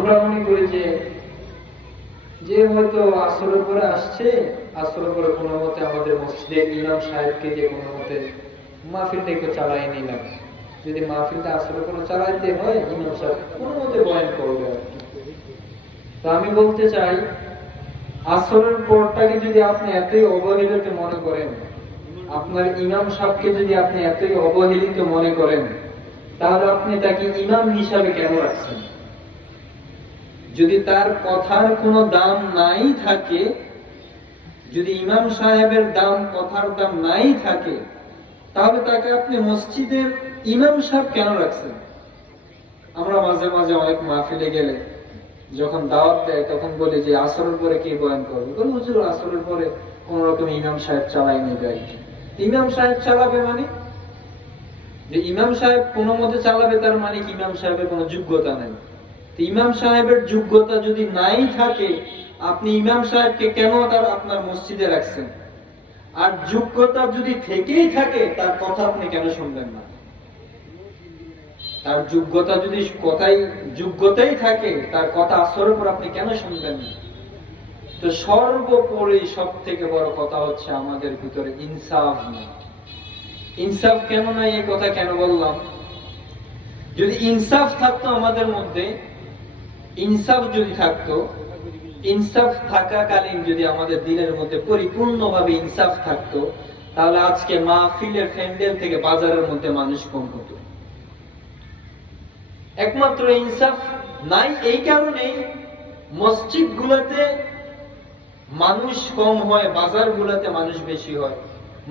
আমরা মনে করি যে হয়তো আসরের পরে আসছে, আসরের পরে কোনো মতে আমাদের মসজিদের ইমাম সাহেবকে যে কোনো মতে মাহফিলটা একটু চালাই নিলাম। যদি মাহফিলটা আসরের পরে চালাইতে হয়, ইমাম সাহেব কোনো মতে বয়ান করবে আর কি। তো আমি বলতে চাই, আসরের পরটাকে যদি আপনি এতই অবহেলিত মনে করেন, আপনার ইমাম সাহেবকে যদি আপনি এতই অবহেলিত মনে করেন, তাহলে আপনি তাকে ইমাম হিসাবে কেন রাখছেন? যদি তার কথার কোনো দাম নাই থাকে, যদি ইমাম সাহেবের দাম, কথার দাম নাই থাকে, তাহলে তাকে আপনি মসজিদের ইমাম সাহেব কেন রাখছেন? আমরা মাঝে মাঝে অনেক মাহফিলে গেলে যখন দাওয়াত দেয় তখন বলি যে আসরের পরে কে বয়ান করবে? বলি হুজুর আসরের পরে কোন রকম ইমাম সাহেব চালাই নিবে আর কি। ইমাম সাহেব চালাবে মানে, যে ইমাম সাহেব কোনো মতে চালাবে তার মানে কি ইমাম সাহেবের কোনো যোগ্যতা নাই? ইমাম সাহেবের যোগ্যতা যদি নাই থাকে, আপনি ইমাম সাহেবকে কেন আপনার মসজিদে রাখছেন? আর যোগ্যতা যদি থেকেই থাকে, তার কথা আপনি কেন শুনবেন না? তার যোগ্যতা যদি যোগ্যতাই থাকে, তার কথা আসরের পর আপনি কেন শুনবেন না? তো সর্বোপরি সব থেকে বড় কথা হচ্ছে আমাদের ভিতরে ইনসাফ নেই। ইনসাফ কেন নাই, এই কথা কেন বললাম? যদি ইনসাফ থাকতো আমাদের মধ্যে, ইনসাফ যদি থাকতো, ইনসাফ থাকাকালীন যদি আমাদের দিনের মধ্যে পরিপূর্ণভাবে ইনসাফ থাকতো, তাহলে আজকে মাহফিলের প্যান্ডেল থেকে বাজারের মধ্যে মানুষ কম হতো। একমাত্র ইনসাফ নাই, এই কারণেই মসজিদ গুলাতে মানুষ কম হয়, বাজার গুলাতে মানুষ বেশি হয়।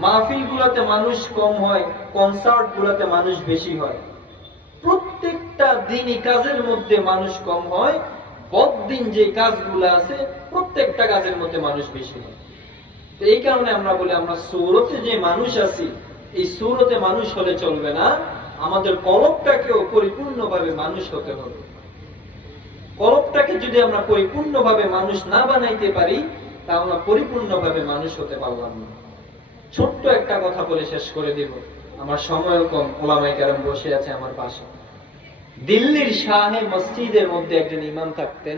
মাহফিল গুলাতে মানুষ কম হয়, কনসার্ট গুলাতে মানুষ বেশি হয়। প্রত্যেকটা দিনই কাজের মধ্যে মানুষ কম হয়, বড়দিন যে কাজগুলো আছে প্রত্যেকটা কাজের মধ্যে মানুষ বেশি হয়। তো এই কারণে আমরা বলি, আমরা সূরতে যে মানুষ আছি, এই সূরতে মানুষ হলে চলবে না, আমাদের কলবটাকেও পরিপূর্ণভাবে মানুষ হতে হবে। কলবটাকে যদি আমরা পরিপূর্ণভাবে মানুষ না বানাইতে পারি, তা আমরা পরিপূর্ণভাবে মানুষ হতে পারলাম না। ছোট্ট একটা কথা বলে শেষ করে দেব, আমার সময় কম, ওলামায়ে কেরাম বসে আছে আমার পাশে। দিল্লির শাহে মসজিদের মধ্যে একজন ইমাম থাকতেন।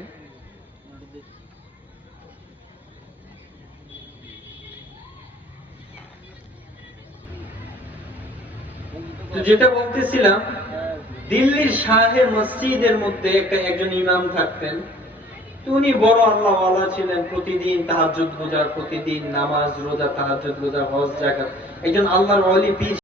তো যেটা বলতেছিলাম, দিল্লির শাহে মসজিদের মধ্যে একজন ইমাম থাকতেন। উনি বড় আল্লাহওয়ালা ছিলেন, প্রতিদিন তাহাজ্জুদ গুজার, প্রতিদিন নামাজ রোজা, তাহাজ্জুদ রোজা, হজ জাকাত, একজন আল্লাহর ওয়ালি পীর